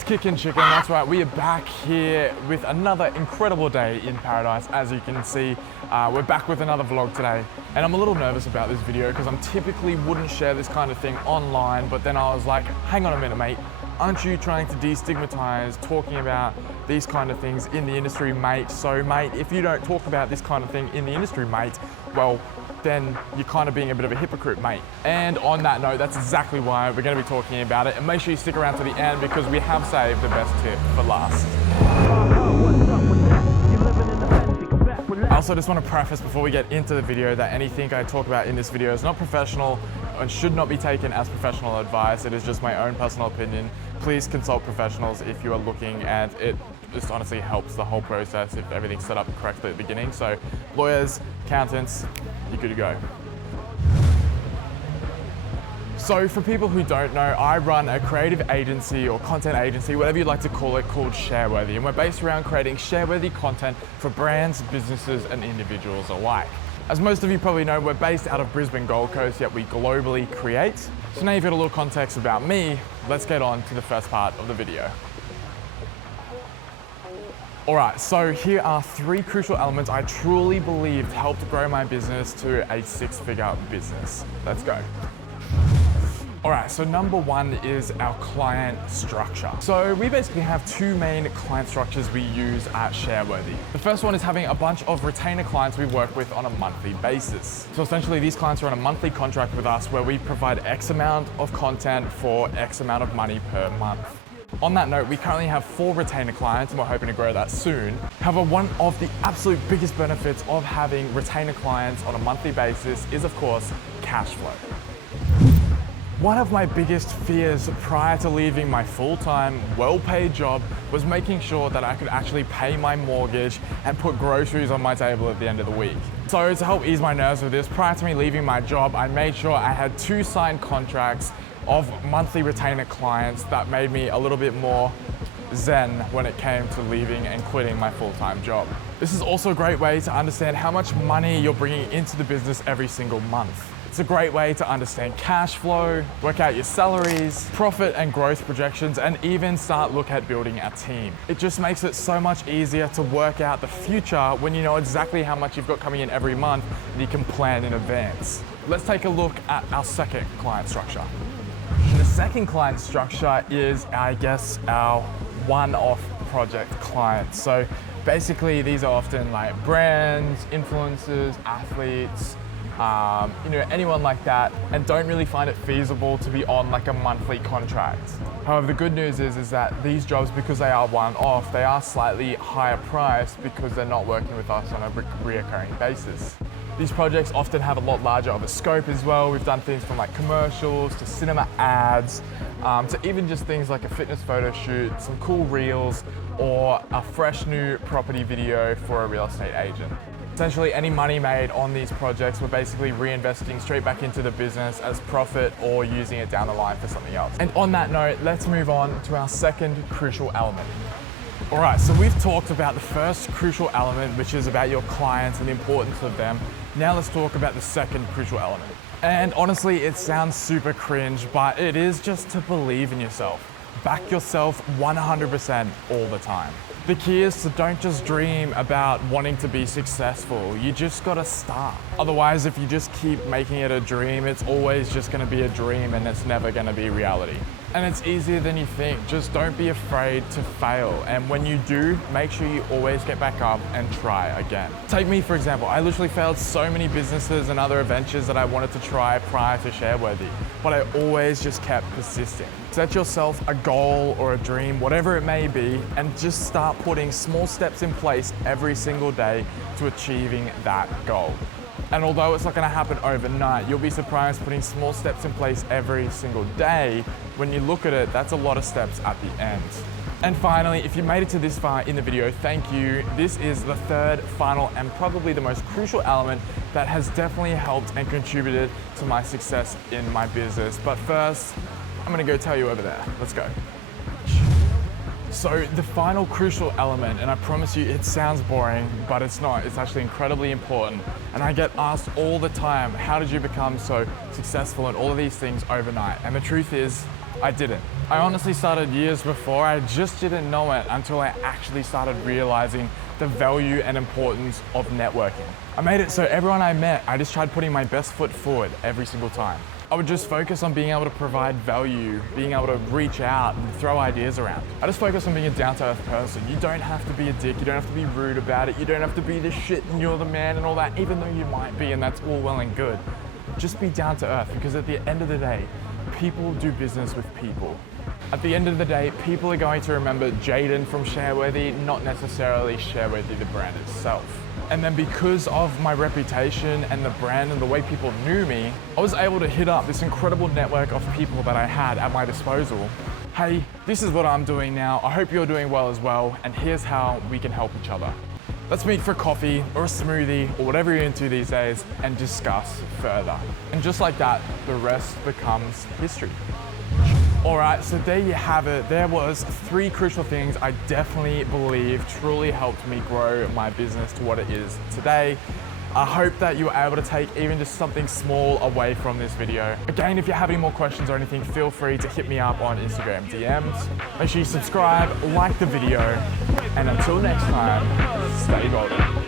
What's kicking, chicken? That's right, we are back here with another incredible day in paradise. As you can see, we're back with another vlog today. And I'm a little nervous about this video because I typically wouldn't share this kind of thing online, but then I was like, hang on a minute, mate. Aren't you trying to destigmatize talking about these kind of things in the industry, mate? So, mate, if you don't talk about this kind of thing in the industry, mate, well, then you're kind of being a bit of a hypocrite, mate. And on that note, that's exactly why we're going to be talking about it. And make sure you stick around to the end because we have saved the best tip for last. I also just want to preface before we get into the video that anything I talk about in this video is not professional and should not be taken as professional advice. It is just my own personal opinion. Please consult professionals if you are looking, and it just honestly helps the whole process if everything's set up correctly at the beginning. So lawyers, accountants, you're good to go. So for people who don't know, I run a creative agency or content agency, whatever you'd like to call it, called Shareworthy. And we're based around creating shareworthy content for brands, businesses, and individuals alike. As most of you probably know, we're based out of Brisbane, Gold Coast, yet we globally create. So now you've got a little context about me, let's get on to the first part of the video. All right, so here are 3 crucial elements I truly believed helped grow my business to a 6-figure business. Let's go. All right, so number 1 is our client structure. So we basically have 2 main client structures we use at Shareworthy. The first one is having a bunch of retainer clients we work with on a monthly basis. So essentially these clients are on a monthly contract with us where we provide X amount of content for X amount of money per month. On that note, we currently have 4 retainer clients and we're hoping to grow that soon. However, one of the absolute biggest benefits of having retainer clients on a monthly basis is, of course, cash flow. One of my biggest fears prior to leaving my full-time, well-paid job was making sure that I could actually pay my mortgage and put groceries on my table at the end of the week. So to help ease my nerves with this, prior to me leaving my job, I made sure I had 2 signed contracts of monthly retainer clients that made me a little bit more zen when it came to leaving and quitting my full-time job. This is also a great way to understand how much money you're bringing into the business every single month. It's a great way to understand cash flow, work out your salaries, profit and growth projections, and even start look at building a team. It just makes it so much easier to work out the future when you know exactly how much you've got coming in every month and you can plan in advance. Let's take a look at our second client structure. The second client structure is, I guess, our one-off project clients. So basically these are often like brands, influencers, athletes, anyone like that, and don't really find it feasible to be on like a monthly contract. However, the good news is that these jobs, because they are one-off, they are slightly higher priced because they're not working with us on a reoccurring basis. These projects often have a lot larger of a scope as well. We've done things from like commercials to cinema ads, to even just things like a fitness photo shoot, some cool reels, or a fresh new property video for a real estate agent. Essentially, any money made on these projects, we're basically reinvesting straight back into the business as profit or using it down the line for something else. And on that note, let's move on to our second crucial element. All right, so we've talked about the first crucial element, which is about your clients and the importance of them. Now let's talk about the second crucial element. And honestly, it sounds super cringe, but it is just to believe in yourself. Back yourself 100% all the time. The key is to don't just dream about wanting to be successful. You just gotta start. Otherwise, if you just keep making it a dream, it's always just gonna be a dream and it's never gonna be reality. And it's easier than you think. Just don't be afraid to fail. And when you do, make sure you always get back up and try again. Take me, for example. I literally failed so many businesses and other ventures that I wanted to try prior to Shareworthy, but I always just kept persisting. Set yourself a goal or a dream, whatever it may be, and just start putting small steps in place every single day to achieving that goal. And although it's not going to happen overnight, you'll be surprised putting small steps in place every single day. When you look at it, that's a lot of steps at the end. And finally, if you made it to this far in the video, thank you. This is the third, final, and probably the most crucial element that has definitely helped and contributed to my success in my business. But first, I'm going to go tell you over there. Let's go. So the final crucial element, and I promise you it sounds boring, but it's not, it's actually incredibly important. And I get asked all the time, how did you become so successful in all of these things overnight? And the truth is, I didn't. I honestly started years before, I just didn't know it until I actually started realizing the value and importance of networking. I made it so everyone I met, I just tried putting my best foot forward every single time. I would just focus on being able to provide value, being able to reach out and throw ideas around. I just focus on being a down-to-earth person. You don't have to be a dick, you don't have to be rude about it, you don't have to be the shit and you're the man and all that, even though you might be, and that's all well and good. Just be down to earth, because at the end of the day, people do business with people. At the end of the day, people are going to remember Jaiden from Shareworthy, not necessarily Shareworthy the brand itself. And then because of my reputation and the brand and the way people knew me, I was able to hit up this incredible network of people that I had at my disposal. Hey, this is what I'm doing now. I hope you're doing well as well, and here's how we can help each other. Let's meet for coffee or a smoothie or whatever you're into these days and discuss further. And just like that, the rest becomes history. All right, so there you have it. There was 3 crucial things I definitely believe truly helped me grow my business to what it is today. I hope that you were able to take even just something small away from this video. Again, if you have any more questions or anything, feel free to hit me up on Instagram DMs. Make sure you subscribe, like the video, and until next time, stay golden.